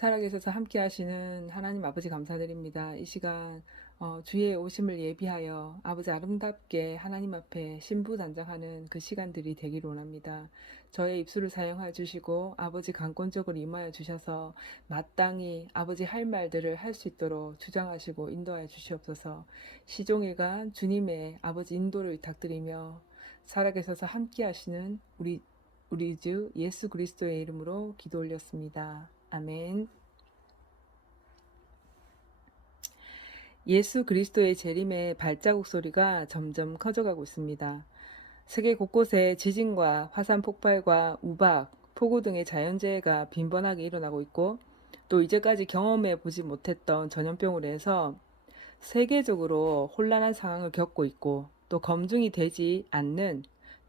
살아계셔서 함께 하시는 하나님 아버지 감사드립니다. 이 시간 주의 오심을 예비하여 아버지 아름답게 하나님 앞에 신부단장하는 그 시간들이 되기를 원합니다. 저의 입술을 사용하여 주시고 아버지 강권적으로 임하여 주셔서 마땅히 아버지 할 말들을 할 수 있도록 주장하시고 인도하여 주시옵소서. 시종일관 주님의 아버지 인도를 부탁드리며 살아계셔서 함께 하시는 우리 주 예수 그리스도의 이름으로 기도 올렸습니다. 아멘. 예수 그리스도의 재림의 발자국 소리가 점점 커져가고 있습니다. 세계 곳곳에 지진과 화산 폭발과 우박, 폭우 등의 자연재해가 빈번하게 일어나고 있고 또 이제까지 경험해 보지 못했던 전염병으로 해서 세계적으로 혼란한 상황을 겪고 있고 또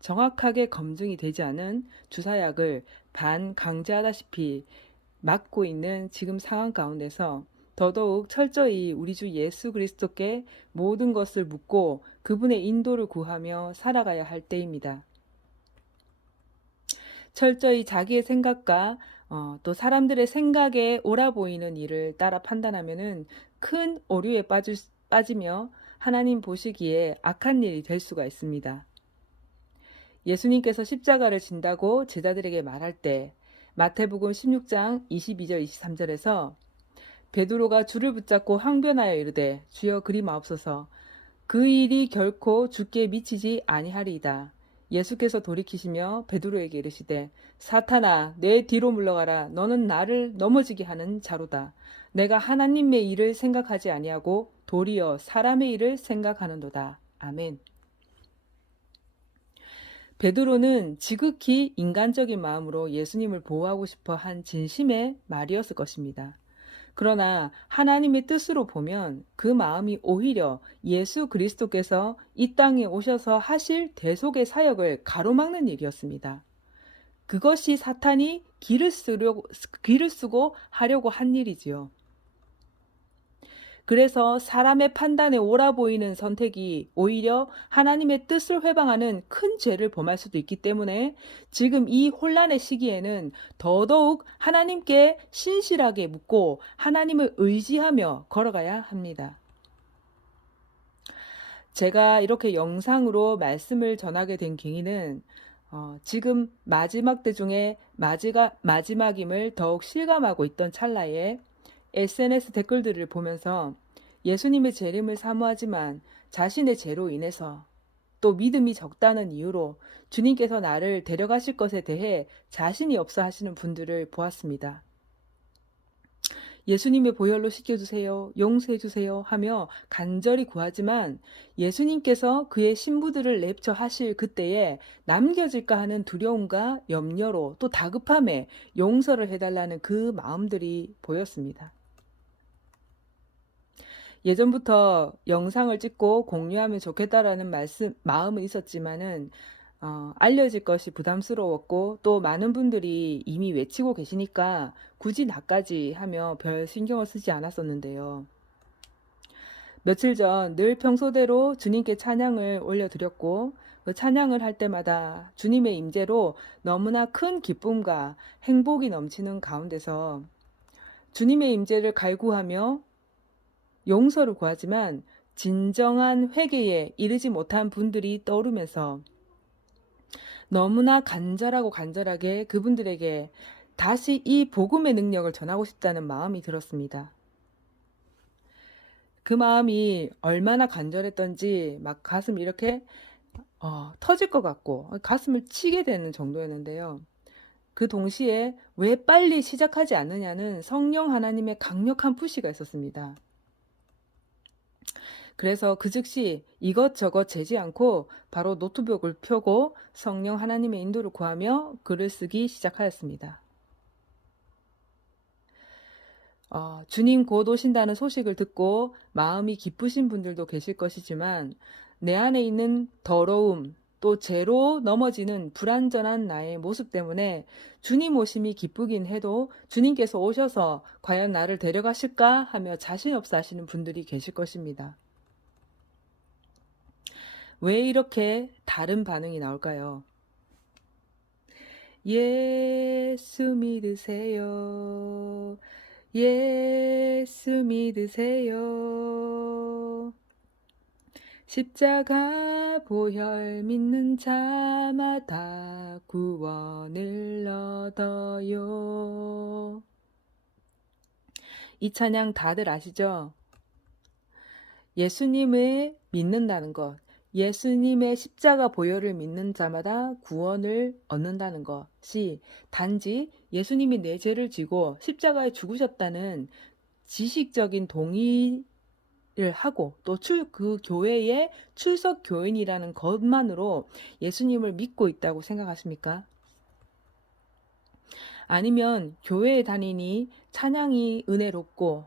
정확하게 검증이 되지 않은 주사약을 반강제하다시피 맞고 있는 지금 상황 가운데서 더더욱 철저히 우리 주 예수 그리스도께 모든 것을 묻고 그분의 인도를 구하며 살아가야 할 때입니다. 철저히 자기의 생각과 또 사람들의 생각에 옳아 보이는 일을 따라 판단하면은 큰 오류에 빠지며 하나님 보시기에 악한 일이 될 수가 있습니다. 예수님께서 십자가를 진다고 제자들에게 말할 때 마태복음 16장 22절 23절에서 베드로가 줄을 붙잡고 항변하여 이르되 주여 그리 마옵소서 그 일이 결코 주께 미치지 아니하리이다. 예수께서 돌이키시며 베드로에게 이르시되 사탄아 내 뒤로 물러가라 너는 나를 넘어지게 하는 자로다. 내가 하나님의 일을 생각하지 아니하고 도리어 사람의 일을 생각하는도다. 아멘. 베드로는 지극히 인간적인 마음으로 예수님을 보호하고 싶어 한 진심의 말이었을 것입니다. 그러나 하나님의 뜻으로 보면 그 마음이 오히려 예수 그리스도께서 이 땅에 오셔서 하실 대속의 사역을 가로막는 일이었습니다. 그것이 사탄이 길을 쓰고 하려고 한 일이지요. 그래서 사람의 판단에 옳아 보이는 선택이 오히려 하나님의 뜻을 회방하는 큰 죄를 범할 수도 있기 때문에 지금 이 혼란의 시기에는 더더욱 하나님께 신실하게 묻고 하나님을 의지하며 걸어가야 합니다. 제가 이렇게 영상으로 말씀을 전하게 된 계기는 지금 마지막 때 중에 마지막임을 더욱 실감하고 있던 찰나에 SNS 댓글들을 보면서 예수님의 재림을 사모하지만 자신의 죄로 인해서 또 믿음이 적다는 이유로 주님께서 나를 데려가실 것에 대해 자신이 없어 하시는 분들을 보았습니다. 예수님의 보혈로 씻겨주세요, 용서해주세요 하며 간절히 구하지만 예수님께서 그의 신부들을 랩처 하실 그때에 남겨질까 하는 두려움과 염려로 또 다급함에 용서를 해달라는 그 마음들이 보였습니다. 예전부터 영상을 찍고 공유하면 좋겠다라는 마음은 있었지만은 알려질 것이 부담스러웠고 또 많은 분들이 이미 외치고 계시니까 굳이 나까지 하며 별 신경을 쓰지 않았었는데요. 며칠 전 늘 평소대로 주님께 찬양을 올려드렸고 그 찬양을 할 때마다 주님의 임재로 너무나 큰 기쁨과 행복이 넘치는 가운데서 주님의 임재를 갈구하며 용서를 구하지만 진정한 회개에 이르지 못한 분들이 떠오르면서 너무나 간절하게 그분들에게 다시 이 복음의 능력을 전하고 싶다는 마음이 들었습니다. 그 마음이 얼마나 간절했던지 막 가슴이 이렇게 터질 것 같고 가슴을 치게 되는 정도였는데요. 그 동시에 왜 빨리 시작하지 않느냐는 성령 하나님의 강력한 푸시가 있었습니다. 그래서 그 즉시 이것저것 재지 않고 바로 노트북을 펴고 성령 하나님의 인도를 구하며 글을 쓰기 시작하였습니다. 주님 곧 오신다는 소식을 듣고 마음이 기쁘신 분들도 계실 것이지만 내 안에 있는 더러움 또 죄로 넘어지는 불완전한 나의 모습 때문에 주님 오심이 기쁘긴 해도 주님께서 오셔서 과연 나를 데려가실까 하며 자신 없어 하시는 분들이 계실 것입니다. 왜 이렇게 다른 반응이 나올까요? 예수 믿으세요. 예수 믿으세요. 십자가 보혈 믿는 자마다 구원을 얻어요. 이 찬양 다들 아시죠? 예수님을 믿는다는 것, 예수님의 십자가 보혈을 믿는 자마다 구원을 얻는다는 것이 단지 예수님이 내 죄를 지고 십자가에 죽으셨다는 지식적인 동의를 하고 또 그 교회의 출석 교인이라는 것만으로 예수님을 믿고 있다고 생각하십니까? 아니면 교회에 다니니 찬양이 은혜롭고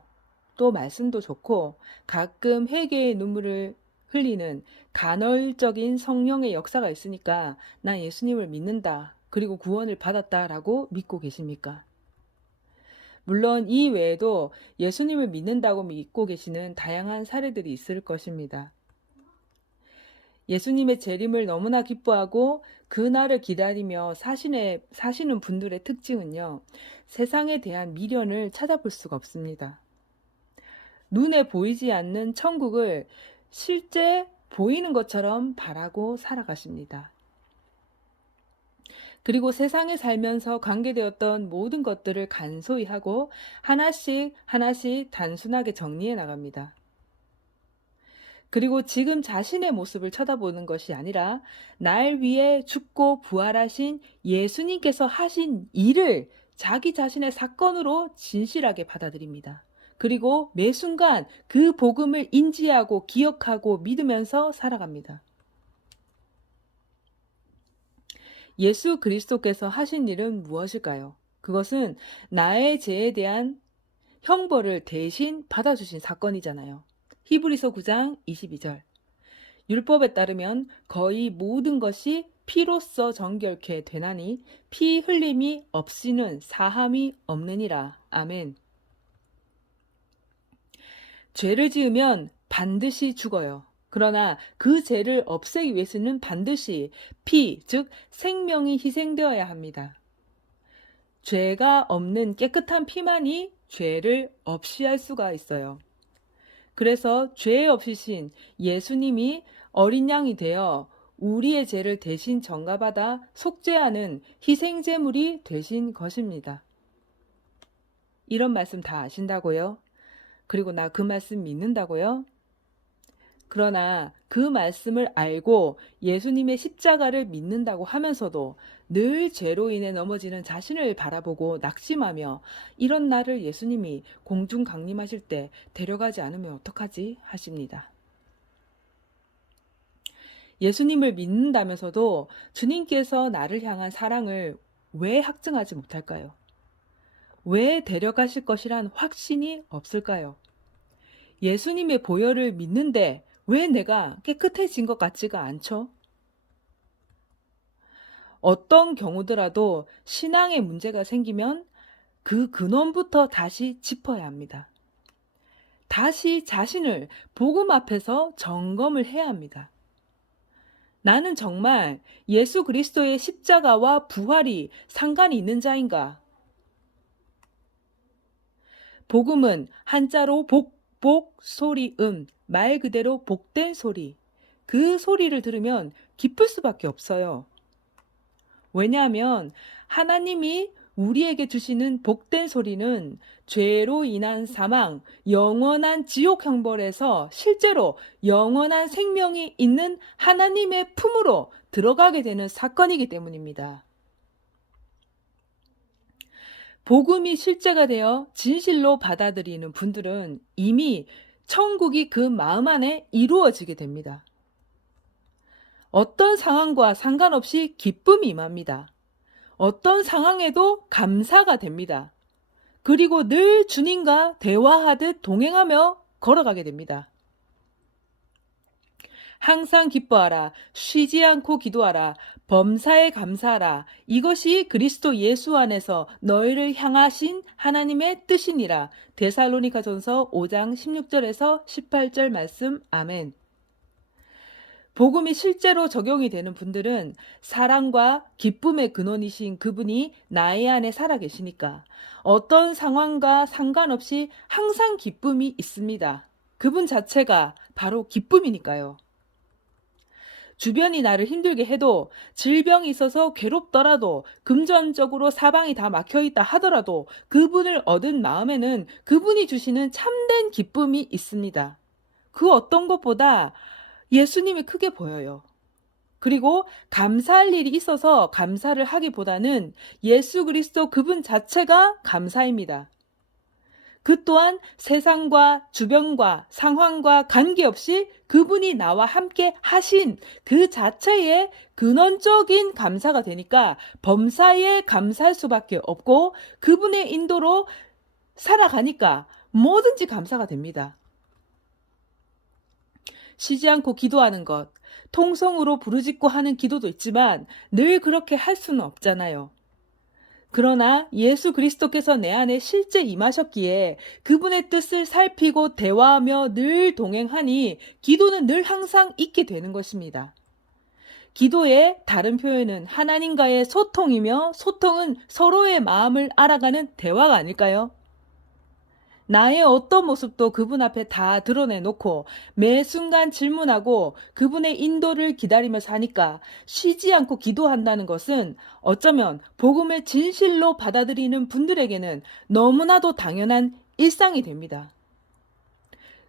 또 말씀도 좋고 가끔 회개의 눈물을 흘리는 간헐적인 성령의 역사가 있으니까 난 예수님을 믿는다. 그리고 구원을 받았다라고 믿고 계십니까? 물론 이 외에도 예수님을 믿는다고 믿고 계시는 다양한 사례들이 있을 것입니다. 예수님의 재림을 너무나 기뻐하고 그날을 기다리며 사시는 분들의 특징은요, 세상에 대한 미련을 찾아볼 수가 없습니다. 눈에 보이지 않는 천국을 실제 보이는 것처럼 바라고 살아가십니다. 그리고 세상에 살면서 관계되었던 모든 것들을 간소히 하고 하나씩 하나씩 단순하게 정리해 나갑니다. 그리고 지금 자신의 모습을 쳐다보는 것이 아니라 날 위해 죽고 부활하신 예수님께서 하신 일을 자기 자신의 사건으로 진실하게 받아들입니다. 그리고 매 순간 그 복음을 인지하고 기억하고 믿으면서 살아갑니다. 예수 그리스도께서 하신 일은 무엇일까요? 그것은 나의 죄에 대한 형벌을 대신 받아주신 사건이잖아요. 히브리서 9장 22절. 율법에 따르면 거의 모든 것이 피로써 정결케 되나니 피 흘림이 없이는 사함이 없느니라. 아멘. 죄를 지으면 반드시 죽어요. 그러나 그 죄를 없애기 위해서는 반드시 피, 즉 생명이 희생되어야 합니다. 죄가 없는 깨끗한 피만이 죄를 없이 할 수가 있어요. 그래서 죄 없이신 예수님이 어린 양이 되어 우리의 죄를 대신 전가받아 속죄하는 희생제물이 되신 것입니다. 이런 말씀 다 아신다고요? 그리고 나 그 말씀 믿는다고요? 그러나 그 말씀을 알고 예수님의 십자가를 믿는다고 하면서도 늘 죄로 인해 넘어지는 자신을 바라보고 낙심하며 이런 나를 예수님이 공중 강림하실 때 데려가지 않으면 어떡하지? 하십니다. 예수님을 믿는다면서도 주님께서 나를 향한 사랑을 왜 확증하지 못할까요? 왜 데려가실 것이란 확신이 없을까요? 예수님의 보혈을 믿는데 왜 내가 깨끗해진 것 같지가 않죠? 어떤 경우더라도 신앙에 문제가 생기면 그 근원부터 다시 짚어야 합니다. 다시 자신을 복음 앞에서 점검을 해야 합니다. 나는 정말 예수 그리스도의 십자가와 부활이 상관이 있는 자인가? 복음은 한자로 소리, 말 그대로 복된 소리. 그 소리를 들으면 기쁠 수밖에 없어요. 왜냐하면 하나님이 우리에게 주시는 복된 소리는 죄로 인한 사망, 영원한 지옥 형벌에서 실제로 영원한 생명이 있는 하나님의 품으로 들어가게 되는 사건이기 때문입니다. 복음이 실제가 되어 진실로 받아들이는 분들은 이미 천국이 그 마음 안에 이루어지게 됩니다. 어떤 상황과 상관없이 기쁨이 임합니다. 어떤 상황에도 감사가 됩니다. 그리고 늘 주님과 대화하듯 동행하며 걸어가게 됩니다. 항상 기뻐하라. 쉬지 않고 기도하라. 범사에 감사하라. 이것이 그리스도 예수 안에서 너희를 향하신 하나님의 뜻이니라. 데살로니가전서 5장 16절에서 18절 말씀. 아멘. 복음이 실제로 적용이 되는 분들은 사랑과 기쁨의 근원이신 그분이 나의 안에 살아계시니까 어떤 상황과 상관없이 항상 기쁨이 있습니다. 그분 자체가 바로 기쁨이니까요. 주변이 나를 힘들게 해도, 질병이 있어서 괴롭더라도, 금전적으로 사방이 다 막혀있다 하더라도 그분을 얻은 마음에는 그분이 주시는 참된 기쁨이 있습니다. 그 어떤 것보다 예수님이 크게 보여요. 그리고 감사할 일이 있어서 감사를 하기보다는 예수 그리스도 그분 자체가 감사입니다. 그 또한 세상과 주변과 상황과 관계없이 그분이 나와 함께 하신 그 자체의 근원적인 감사가 되니까 범사에 감사할 수밖에 없고, 그분의 인도로 살아가니까 뭐든지 감사가 됩니다. 쉬지 않고 기도하는 것, 통성으로 부르짖고 하는 기도도 있지만 늘 그렇게 할 수는 없잖아요. 그러나 예수 그리스도께서 내 안에 실제 임하셨기에 그분의 뜻을 살피고 대화하며 늘 동행하니 기도는 늘 항상 있게 되는 것입니다. 기도의 다른 표현은 하나님과의 소통이며, 소통은 서로의 마음을 알아가는 대화가 아닐까요? 나의 어떤 모습도 그분 앞에 다 드러내놓고 매 순간 질문하고 그분의 인도를 기다리며 사니까, 쉬지 않고 기도한다는 것은 어쩌면 복음을 진실로 받아들이는 분들에게는 너무나도 당연한 일상이 됩니다.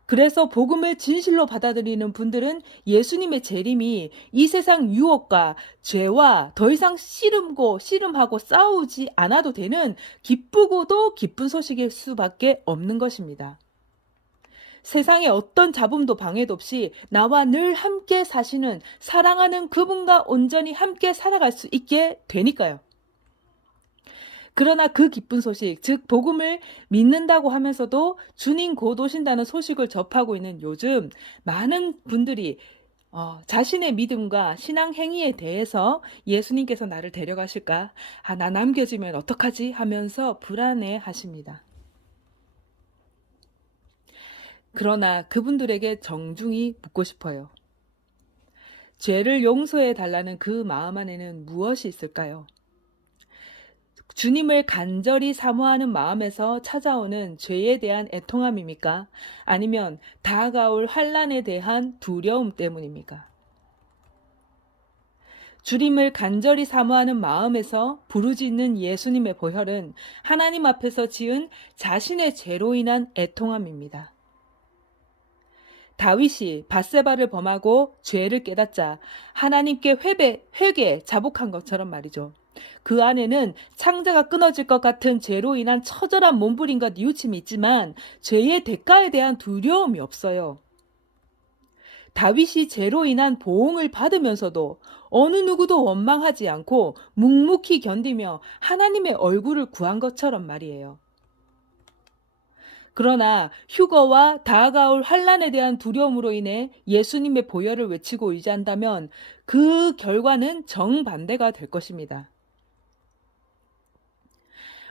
그래서 복음을 진실로 받아들이는 분들은 예수님의 재림이 이 세상 유혹과 죄와 더 이상 씨름하고 싸우지 않아도 되는 기쁘고도 기쁜 소식일 수밖에 없는 것입니다. 세상의 어떤 잡음도 방해도 없이 나와 늘 함께 사시는, 사랑하는 그분과 온전히 함께 살아갈 수 있게 되니까요. 그러나 그 기쁜 소식, 즉 복음을 믿는다고 하면서도 주님 곧 오신다는 소식을 접하고 있는 요즘 많은 분들이 자신의 믿음과 신앙 행위에 대해서 예수님께서 나를 데려가실까? 나 남겨지면 어떡하지? 하면서 불안해 하십니다. 그러나 그분들에게 정중히 묻고 싶어요. 죄를 용서해 달라는 그 마음 안에는 무엇이 있을까요? 주님을 간절히 사모하는 마음에서 찾아오는 죄에 대한 애통함입니까? 아니면 다가올 환난에 대한 두려움 때문입니까? 주님을 간절히 사모하는 마음에서 부르짖는 예수님의 보혈은 하나님 앞에서 지은 자신의 죄로 인한 애통함입니다. 다윗이 밧세바를 범하고 죄를 깨닫자 하나님께 회개, 자복한 것처럼 말이죠. 그 안에는 창자가 끊어질 것 같은 죄로 인한 처절한 몸부림과 뉘우침이 있지만 죄의 대가에 대한 두려움이 없어요. 다윗이 죄로 인한 보응을 받으면서도 어느 누구도 원망하지 않고 묵묵히 견디며 하나님의 얼굴을 구한 것처럼 말이에요. 그러나 휴거와 다가올 환난에 대한 두려움으로 인해 예수님의 보혈을 외치고 의지한다면 그 결과는 정반대가 될 것입니다.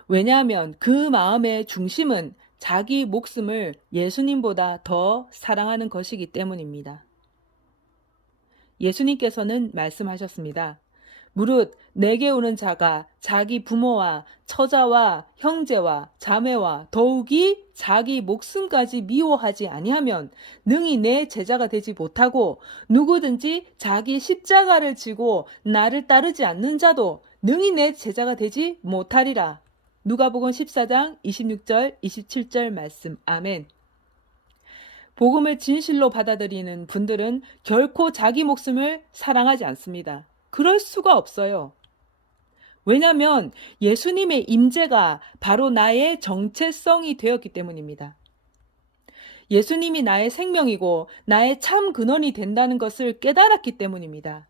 왜냐하면 그 마음의 중심은 자기 목숨을 예수님보다 더 사랑하는 것이기 때문입니다. 예수님께서는 말씀하셨습니다. 무릇 내게 오는 자가 자기 부모와 처자와 형제와 자매와 더욱이 자기 목숨까지 미워하지 아니하면 능히 내 제자가 되지 못하고, 누구든지 자기 십자가를 지고 나를 따르지 않는 자도 능히 내 제자가 되지 못하리라. 누가복음 14장 26절 27절 말씀. 아멘. 복음을 진실로 받아들이는 분들은 결코 자기 목숨을 사랑하지 않습니다. 그럴 수가 없어요. 왜냐하면 예수님의 임재가 바로 나의 정체성이 되었기 때문입니다. 예수님이 나의 생명이고 나의 참 근원이 된다는 것을 깨달았기 때문입니다.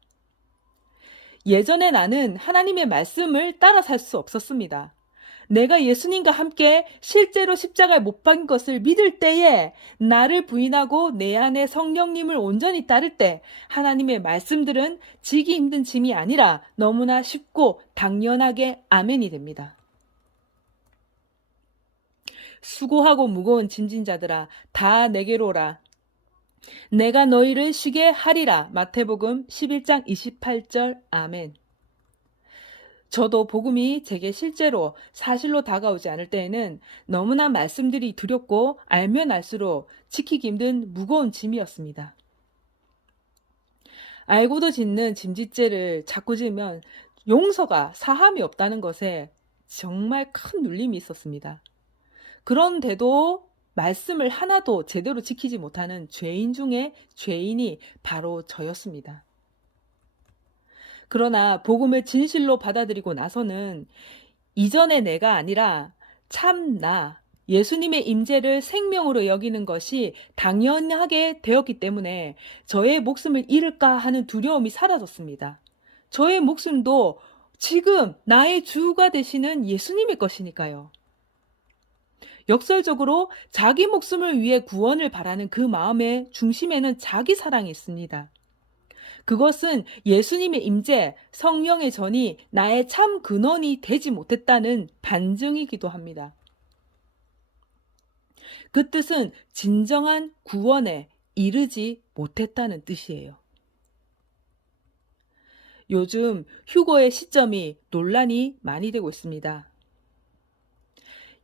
예전에 나는 하나님의 말씀을 따라 살 수 없었습니다. 내가 예수님과 함께 실제로 십자가에 못 박힌 것을 믿을 때에, 나를 부인하고 내 안에 성령님을 온전히 따를 때 하나님의 말씀들은 지기 힘든 짐이 아니라 너무나 쉽고 당연하게 아멘이 됩니다. 수고하고 무거운 짐진 자들아 다 내게로 오라. 내가 너희를 쉬게 하리라. 마태복음 11장 28절. 아멘. 저도 복음이 제게 실제로 사실로 다가오지 않을 때에는 너무나 말씀들이 두렵고 알면 알수록 지키기 힘든 무거운 짐이었습니다. 알고도 짓는 짐짓죄를 자꾸 지으면 용서가 사함이 없다는 것에 정말 큰 눌림이 있었습니다. 그런데도 말씀을 하나도 제대로 지키지 못하는 죄인 중에 죄인이 바로 저였습니다. 그러나 복음을 진실로 받아들이고 나서는 이전의 내가 아니라 참 나, 예수님의 임재를 생명으로 여기는 것이 당연하게 되었기 때문에 저의 목숨을 잃을까 하는 두려움이 사라졌습니다. 저의 목숨도 지금 나의 주가 되시는 예수님의 것이니까요. 역설적으로 자기 목숨을 위해 구원을 바라는 그 마음의 중심에는 자기 사랑이 있습니다. 그것은 예수님의 임재, 성령의 전이 나의 참 근원이 되지 못했다는 반증이기도 합니다. 그 뜻은 진정한 구원에 이르지 못했다는 뜻이에요. 요즘 휴거의 시점이 논란이 많이 되고 있습니다.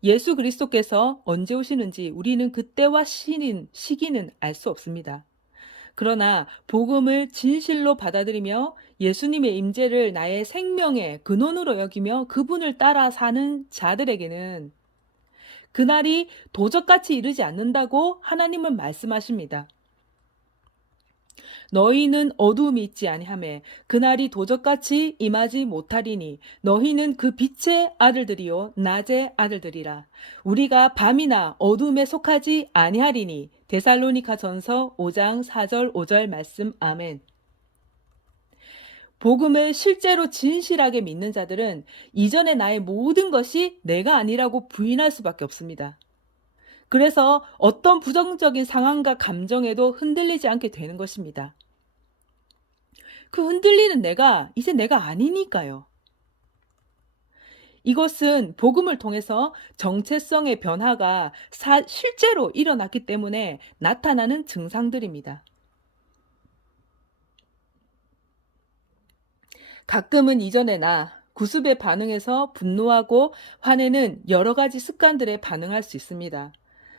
예수 그리스도께서 언제 오시는지 우리는 그때와 시기는 알 수 없습니다. 그러나 복음을 진실로 받아들이며 예수님의 임재를 나의 생명의 근원으로 여기며 그분을 따라 사는 자들에게는 그날이 도적같이 이르지 않는다고 하나님은 말씀하십니다. 너희는 어두움이 있지 아니하매 그날이 도적같이 임하지 못하리니 너희는 그 빛의 아들들이요 낮의 아들들이라. 우리가 밤이나 어두움에 속하지 아니하리니. 데살로니가전서 5장 4절 5절 말씀. 아멘. 복음을 실제로 진실하게 믿는 자들은 이전의 나의 모든 것이 내가 아니라고 부인할 수밖에 없습니다. 그래서 어떤 부정적인 상황과 감정에도 흔들리지 않게 되는 것입니다. 그 흔들리는 내가 이제 내가 아니니까요. 이것은 복음을 통해서 정체성의 변화가 실제로 일어났기 때문에 나타나는 증상들입니다. 가끔은 이전의 나, 구습에 반응해서 분노하고 화내는 여러 가지 습관들에 반응할 수 있습니다.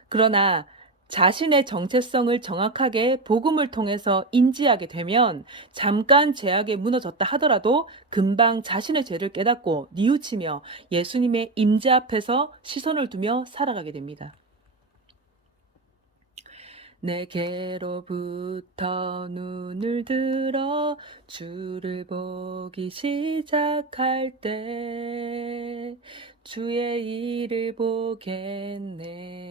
그러나 자신의 정체성을 정확하게 복음을 통해서 인지하게 되면 잠깐 죄악에 무너졌다 하더라도 금방 자신의 죄를 깨닫고 뉘우치며 예수님의 임재 앞에서 시선을 두며 살아가게 됩니다. 내게로부터 눈을 들어 주를 보기 시작할 때 주의 일을 보겠네.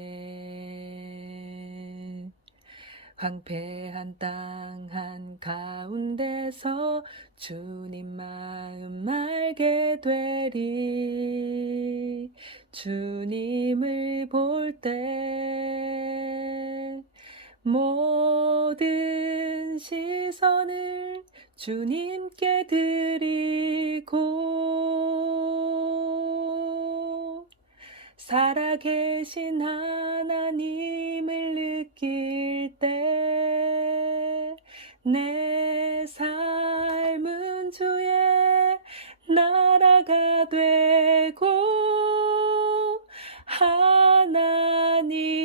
황폐한 땅 한가운데서 주님 마음 알게 되리. 주님을 볼 때 모든 시선을 주님께 드리고 살아계신 하나님을 느낄 때 내 삶은 주의 나라가 되고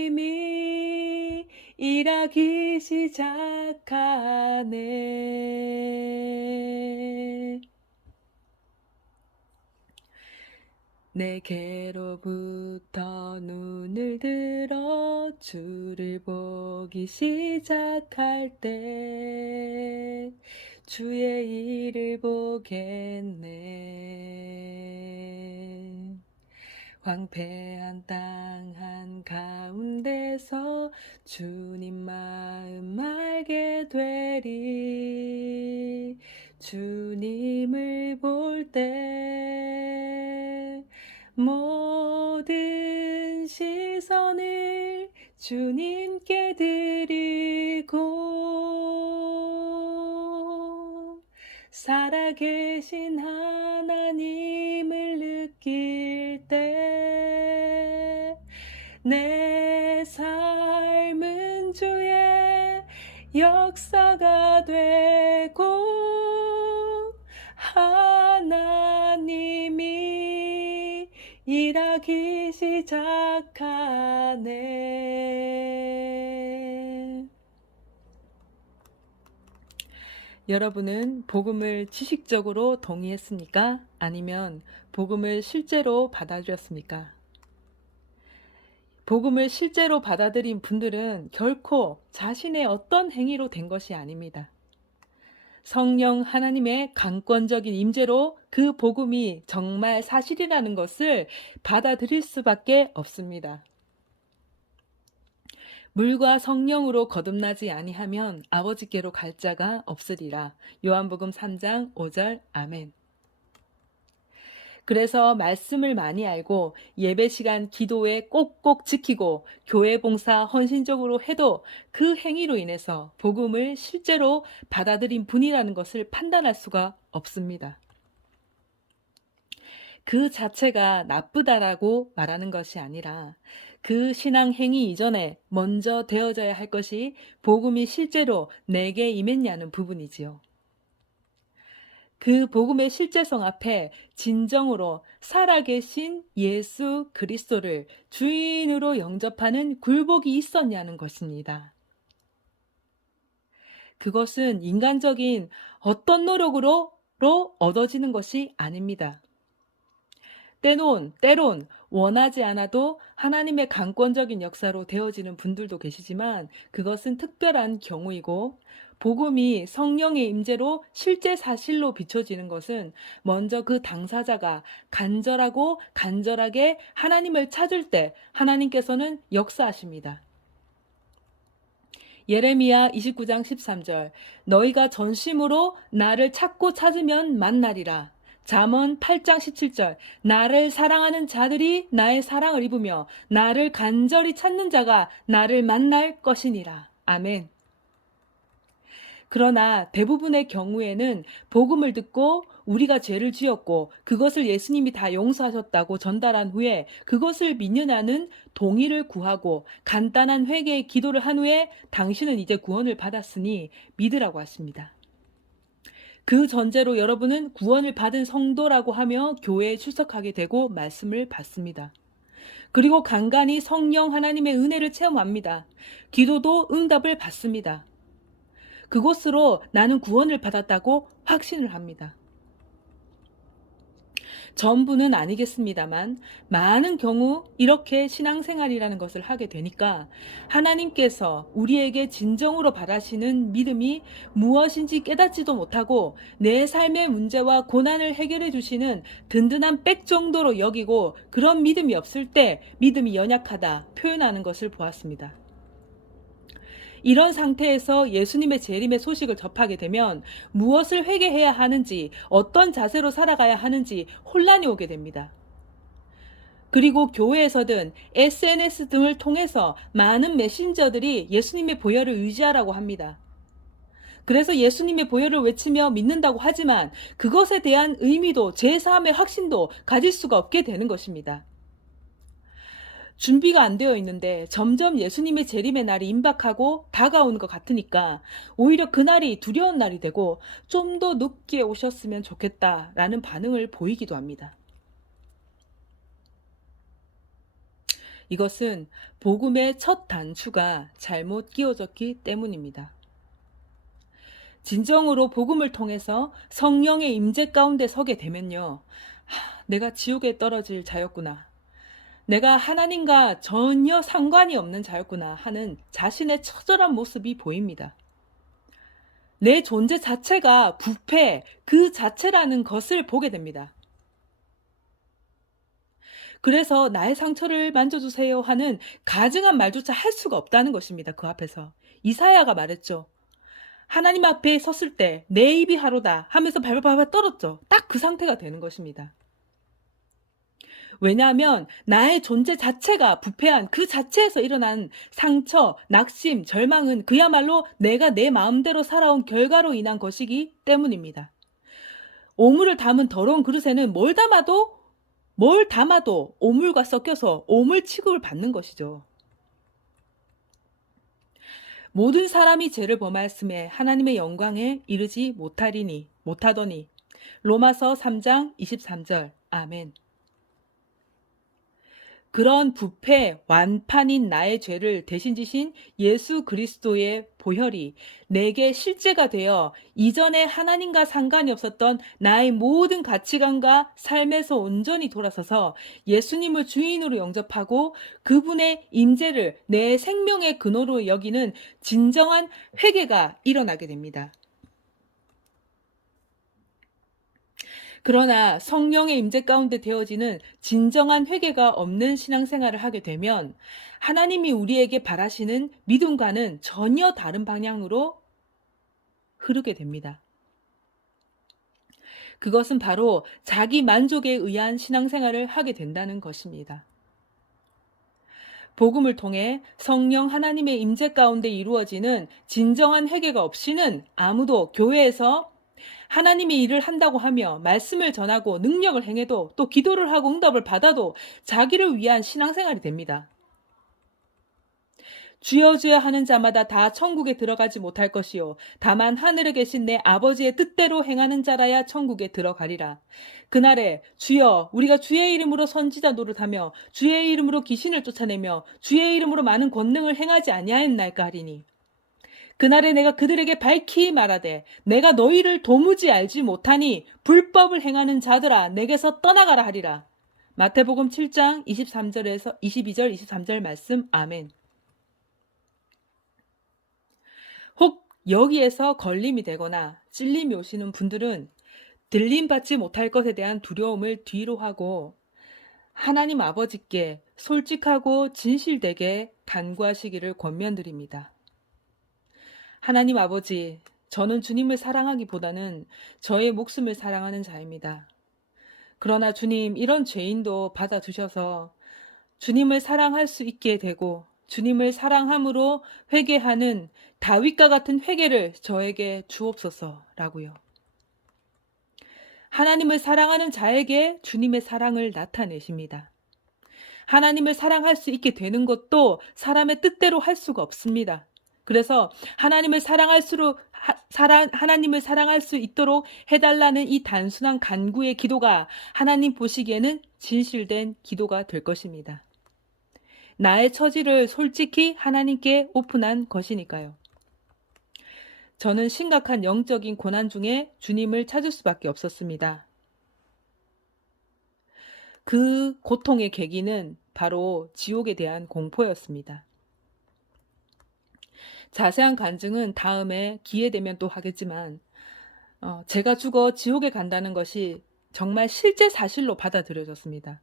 하나님이 일하기 시작하네. 내게로부터 눈을 들어 주를 보기 시작할 때 주의 일을 보겠네. 황폐한 땅 한가운데서 주님 마음 알게 되리. 주님을 볼 때 모든 시선을 주님께 드리고 살아계신 하나님을 느낄 때 내 삶은 주의 역사가 되고 하나님이 일하기 시작하네. 여러분은 복음을 지식적으로 동의했습니까? 아니면 복음을 실제로 받아들였습니까? 복음을 실제로 받아들인 분들은 결코 자신의 어떤 행위로 된 것이 아닙니다. 성령 하나님의 강권적인 임재로 그 복음이 정말 사실이라는 것을 받아들일 수밖에 없습니다. 물과 성령으로 거듭나지 아니하면 아버지께로 갈 자가 없으리라. 요한복음 3장 5절 아멘. 그래서 말씀을 많이 알고 예배 시간 기도에 꼭꼭 지키고 교회 봉사 헌신적으로 해도 그 행위로 인해서 복음을 실제로 받아들인 분이라는 것을 판단할 수가 없습니다. 그 자체가 나쁘다라고 말하는 것이 아니라 그 신앙 행위 이전에 먼저 되어져야 할 것이 복음이 실제로 내게 임했냐는 부분이지요. 그 복음의 실제성 앞에 진정으로 살아계신 예수 그리스도를 주인으로 영접하는 굴복이 있었냐는 것입니다. 그것은 인간적인 어떤 노력으로 얻어지는 것이 아닙니다. 때론 원하지 않아도 하나님의 강권적인 역사로 되어지는 분들도 계시지만 그것은 특별한 경우이고 복음이 성령의 임재로 실제 사실로 비춰지는 것은 먼저 그 당사자가 간절하고 간절하게 하나님을 찾을 때 하나님께서는 역사하십니다. 예레미야 29장 13절 너희가 전심으로 나를 찾고 찾으면 만나리라. 잠언 8장 17절 나를 사랑하는 자들이 나의 사랑을 입으며 나를 간절히 찾는 자가 나를 만날 것이니라. 아멘. 그러나 대부분의 경우에는 복음을 듣고 우리가 죄를 지었고 그것을 예수님이 다 용서하셨다고 전달한 후에 그것을 믿느냐는 동의를 구하고 간단한 회개의 기도를 한 후에 당신은 이제 구원을 받았으니 믿으라고 하십니다. 그 전제로 여러분은 구원을 받은 성도라고 하며 교회에 출석하게 되고 말씀을 받습니다. 그리고 간간히 성령 하나님의 은혜를 체험합니다. 기도도 응답을 받습니다. 그것으로 나는 구원을 받았다고 확신을 합니다. 전부는 아니겠습니다만 많은 경우 이렇게 신앙생활이라는 것을 하게 되니까 하나님께서 우리에게 진정으로 바라시는 믿음이 무엇인지 깨닫지도 못하고 내 삶의 문제와 고난을 해결해 주시는 든든한 백 정도로 여기고 그런 믿음이 없을 때 믿음이 연약하다 표현하는 것을 보았습니다. 이런 상태에서 예수님의 재림의 소식을 접하게 되면 무엇을 회개해야 하는지, 어떤 자세로 살아가야 하는지 혼란이 오게 됩니다. 그리고 교회에서든 SNS 등을 통해서 많은 메신저들이 예수님의 보혈을 의지하라고 합니다. 그래서 예수님의 보혈을 외치며 믿는다고 하지만 그것에 대한 의미도 제사함의 확신도 가질 수가 없게 되는 것입니다. 준비가 안 되어 있는데 점점 예수님의 재림의 날이 임박하고 다가오는 것 같으니까 오히려 그날이 두려운 날이 되고 좀 더 늦게 오셨으면 좋겠다라는 반응을 보이기도 합니다. 이것은 복음의 첫 단추가 잘못 끼워졌기 때문입니다. 진정으로 복음을 통해서 성령의 임재 가운데 서게 되면요. 내가 지옥에 떨어질 자였구나. 내가 하나님과 전혀 상관이 없는 자였구나 하는 자신의 처절한 모습이 보입니다. 내 존재 자체가 부패, 그 자체라는 것을 보게 됩니다. 그래서 나의 상처를 만져주세요 하는 가증한 말조차 할 수가 없다는 것입니다. 그 앞에서. 이사야가 말했죠. 하나님 앞에 섰을 때 내 입이 하로다 하면서 발발 떨었죠. 딱 그 상태가 되는 것입니다. 왜냐하면 나의 존재 자체가 부패한 그 자체에서 일어난 상처, 낙심, 절망은 그야말로 내가 내 마음대로 살아온 결과로 인한 것이기 때문입니다. 오물을 담은 더러운 그릇에는 뭘 담아도 오물과 섞여서 오물 취급을 받는 것이죠. 모든 사람이 죄를 범하였음에 하나님의 영광에 이르지 못하더니. 로마서 3장 23절. 아멘. 그런 부패 완판인 나의 죄를 대신 지신 예수 그리스도의 보혈이 내게 실제가 되어 이전에 하나님과 상관이 없었던 나의 모든 가치관과 삶에서 온전히 돌아서서 예수님을 주인으로 영접하고 그분의 임재를 내 생명의 근원으로 여기는 진정한 회개가 일어나게 됩니다. 그러나 성령의 임재 가운데 되어지는 진정한 회개가 없는 신앙생활을 하게 되면 하나님이 우리에게 바라시는 믿음과는 전혀 다른 방향으로 흐르게 됩니다. 그것은 바로 자기 만족에 의한 신앙생활을 하게 된다는 것입니다. 복음을 통해 성령 하나님의 임재 가운데 이루어지는 진정한 회개가 없이는 아무도 교회에서 하나님의 일을 한다고 하며 말씀을 전하고 능력을 행해도 또 기도를 하고 응답을 받아도 자기를 위한 신앙생활이 됩니다. 주여 주여 하는 자마다 다 천국에 들어가지 못할 것이요 다만 하늘에 계신 내 아버지의 뜻대로 행하는 자라야 천국에 들어가리라. 그날에 주여 우리가 주의 이름으로 선지자 노릇하며 주의 이름으로 귀신을 쫓아내며 주의 이름으로 많은 권능을 행하지 아니하였나이까 하리니 그날에 내가 그들에게 밝히 말하되 내가 너희를 도무지 알지 못하니 불법을 행하는 자들아 내게서 떠나가라 하리라. 마태복음 7장 23절에서 22절 23절 말씀. 아멘. 혹 여기에서 걸림이 되거나 찔림이 오시는 분들은 들림받지 못할 것에 대한 두려움을 뒤로 하고 하나님 아버지께 솔직하고 진실되게 간구하시기를 권면드립니다. 하나님 아버지, 저는 주님을 사랑하기보다는 저의 목숨을 사랑하는 자입니다. 그러나 주님, 이런 죄인도 받아주셔서 주님을 사랑할 수 있게 되고 주님을 사랑함으로 회개하는 다윗과 같은 회개를 저에게 주옵소서라고요. 하나님을 사랑하는 자에게 주님의 사랑을 나타내십니다. 하나님을 사랑할 수 있게 되는 것도 사람의 뜻대로 할 수가 없습니다. 그래서 하나님을 하나님을 사랑할 수 있도록 해달라는 이 단순한 간구의 기도가 하나님 보시기에는 진실된 기도가 될 것입니다. 나의 처지를 솔직히 하나님께 오픈한 것이니까요. 저는 심각한 영적인 고난 중에 주님을 찾을 수밖에 없었습니다. 그 고통의 계기는 바로 지옥에 대한 공포였습니다. 자세한 간증은 다음에 기회 되면 또 하겠지만 제가 죽어 지옥에 간다는 것이 정말 실제 사실로 받아들여졌습니다.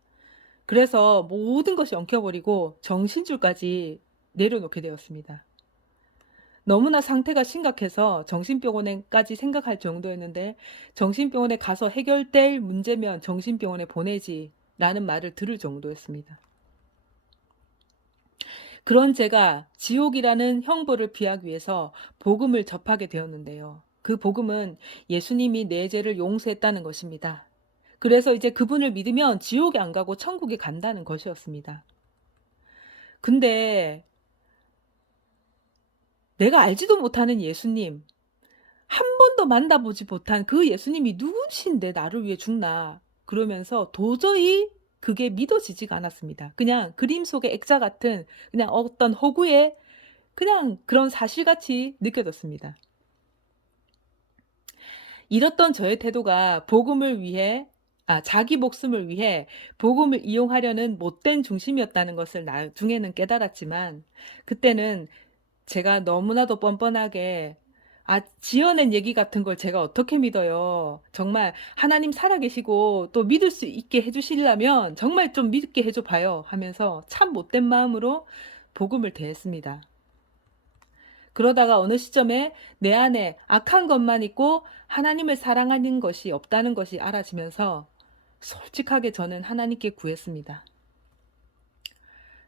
그래서 모든 것이 엉켜버리고 정신줄까지 내려놓게 되었습니다. 너무나 상태가 심각해서 정신병원에까지 생각할 정도였는데 정신병원에 가서 해결될 문제면 정신병원에 보내지 라는 말을 들을 정도였습니다. 그런 제가 지옥이라는 형벌을 피하기 위해서 복음을 접하게 되었는데요. 그 복음은 예수님이 내 죄를 용서했다는 것입니다. 그래서 이제 그분을 믿으면 지옥에 안 가고 천국에 간다는 것이었습니다. 근데 내가 알지도 못하는 예수님, 한 번도 만나보지 못한 그 예수님이 누구신데 나를 위해 죽나 그러면서 도저히 그게 믿어지지가 않았습니다. 그냥 그림 속의 액자 같은 그냥 어떤 허구의 그냥 그런 사실같이 느껴졌습니다. 이렇던 저의 태도가 복음을 위해 자기 목숨을 위해 복음을 이용하려는 못된 중심이었다는 것을 나중에는 깨달았지만 그때는 제가 너무나도 뻔뻔하게 지어낸 얘기 같은 걸 제가 어떻게 믿어요. 정말 하나님 살아계시고 또 믿을 수 있게 해주시려면 정말 좀 믿게 해줘봐요 하면서 참 못된 마음으로 복음을 대했습니다. 그러다가 어느 시점에 내 안에 악한 것만 있고 하나님을 사랑하는 것이 없다는 것이 알아지면서 솔직하게 저는 하나님께 구했습니다.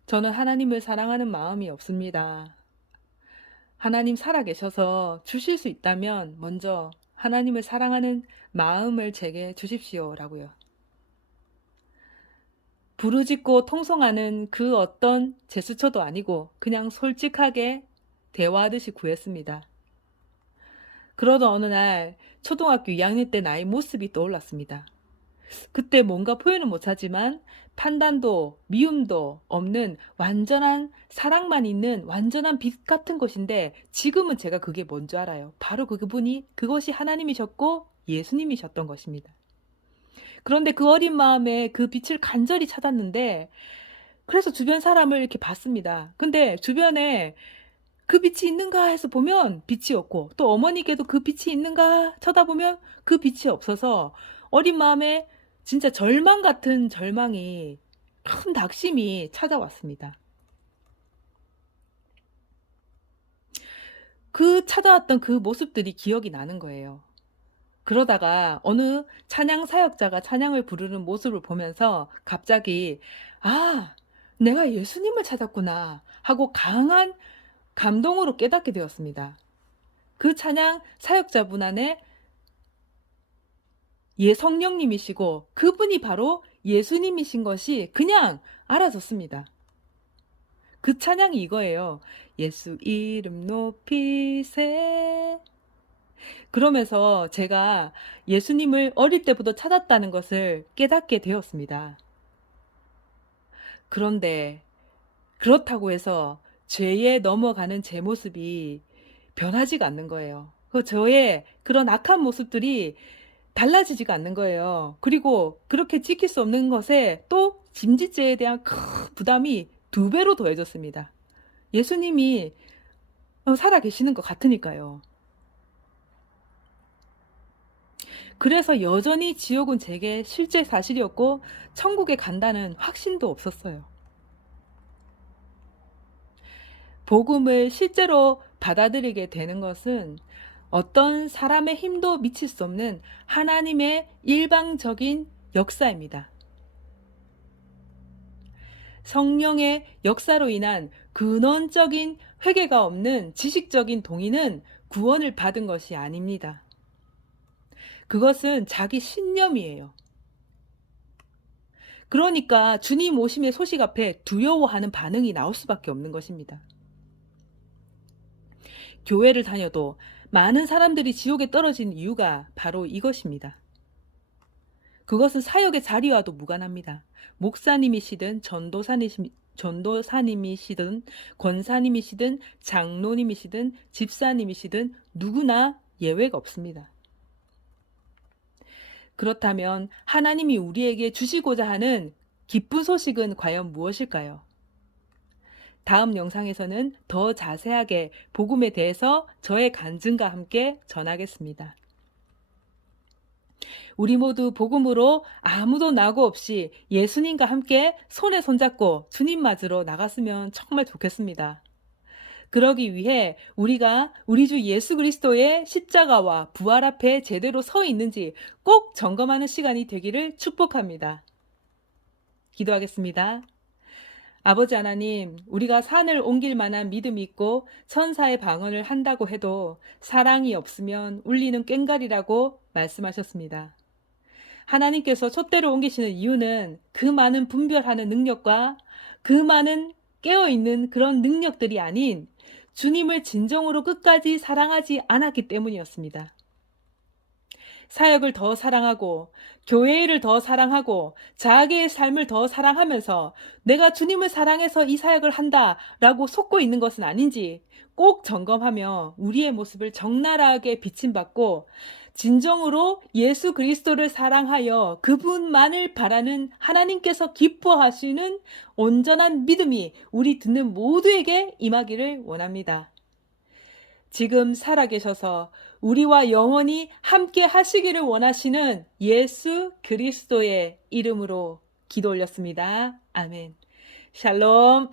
저는 하나님을 사랑하는 마음이 없습니다. 하나님 살아계셔서 주실 수 있다면 먼저 하나님을 사랑하는 마음을 제게 주십시오라고요. 부르짖고 통성하는 그 어떤 제스처도 아니고 그냥 솔직하게 대화하듯이 구했습니다. 그러던 어느 날 초등학교 2학년 때 나의 모습이 떠올랐습니다. 그때 뭔가 표현은 못하지만 판단도 미움도 없는 완전한 사랑만 있는 완전한 빛 같은 것인데 지금은 제가 그게 뭔지 알아요. 바로 그것이 하나님이셨고 예수님이셨던 것입니다. 그런데 그 어린 마음에 그 빛을 간절히 찾았는데 그래서 주변 사람을 이렇게 봤습니다. 근데 주변에 그 빛이 있는가 해서 보면 빛이 없고 또 어머니께도 그 빛이 있는가 쳐다보면 그 빛이 없어서 어린 마음에 진짜 절망 같은 절망이 큰 낙심이 찾아왔습니다. 그 찾아왔던 그 모습들이 기억이 나는 거예요. 그러다가 어느 찬양 사역자가 찬양을 부르는 모습을 보면서 갑자기 아, 내가 예수님을 찾았구나 하고 강한 감동으로 깨닫게 되었습니다. 그 찬양 사역자분 안에 성령님이시고 그분이 바로 예수님이신 것이 그냥 알아졌습니다. 그 찬양이 이거예요. 예수 이름 높이세. 그러면서 제가 예수님을 어릴 때부터 찾았다는 것을 깨닫게 되었습니다. 그런데 그렇다고 해서 죄에 넘어가는 제 모습이 변하지가 않는 거예요. 저의 그런 악한 모습들이 달라지지가 않는 거예요. 그리고 그렇게 지킬 수 없는 것에 또 짐짓죄에 대한 큰 부담이 2배로 더해졌습니다. 예수님이 살아 계시는 것 같으니까요. 그래서 여전히 지옥은 제게 실제 사실이었고 천국에 간다는 확신도 없었어요. 복음을 실제로 받아들이게 되는 것은 어떤 사람의 힘도 미칠 수 없는 하나님의 일방적인 역사입니다. 성령의 역사로 인한 근원적인 회개가 없는 지식적인 동의는 구원을 받은 것이 아닙니다. 그것은 자기 신념이에요. 그러니까 주님 오심의 소식 앞에 두려워하는 반응이 나올 수밖에 없는 것입니다. 교회를 다녀도 많은 사람들이 지옥에 떨어진 이유가 바로 이것입니다. 그것은 사역의 자리와도 무관합니다. 목사님이시든 전도사님이시든 권사님이시든 장로님이시든 집사님이시든 누구나 예외가 없습니다. 그렇다면 하나님이 우리에게 주시고자 하는 기쁜 소식은 과연 무엇일까요? 다음 영상에서는 더 자세하게 복음에 대해서 저의 간증과 함께 전하겠습니다. 우리 모두 복음으로 아무도 낙오 없이 예수님과 함께 손에 손잡고 주님 맞으러 나갔으면 정말 좋겠습니다. 그러기 위해 우리가 우리 주 예수 그리스도의 십자가와 부활 앞에 제대로 서 있는지 꼭 점검하는 시간이 되기를 축복합니다. 기도하겠습니다. 아버지 하나님, 우리가 산을 옮길 만한 믿음이 있고 천사의 방언을 한다고 해도 사랑이 없으면 울리는 꽹과리라고 말씀하셨습니다. 하나님께서 촛대를 옮기시는 이유는 그 많은 분별하는 능력과 그 많은 깨어있는 그런 능력들이 아닌 주님을 진정으로 끝까지 사랑하지 않았기 때문이었습니다. 사역을 더 사랑하고 교회를 더 사랑하고 자기의 삶을 더 사랑하면서 내가 주님을 사랑해서 이 사역을 한다라고 속고 있는 것은 아닌지 꼭 점검하며 우리의 모습을 적나라하게 비침받고 진정으로 예수 그리스도를 사랑하여 그분만을 바라는 하나님께서 기뻐하시는 온전한 믿음이 우리 듣는 모두에게 임하기를 원합니다. 지금 살아계셔서 우리와 영원히 함께 하시기를 원하시는 예수 그리스도의 이름으로 기도 올렸습니다. 아멘. 샬롬.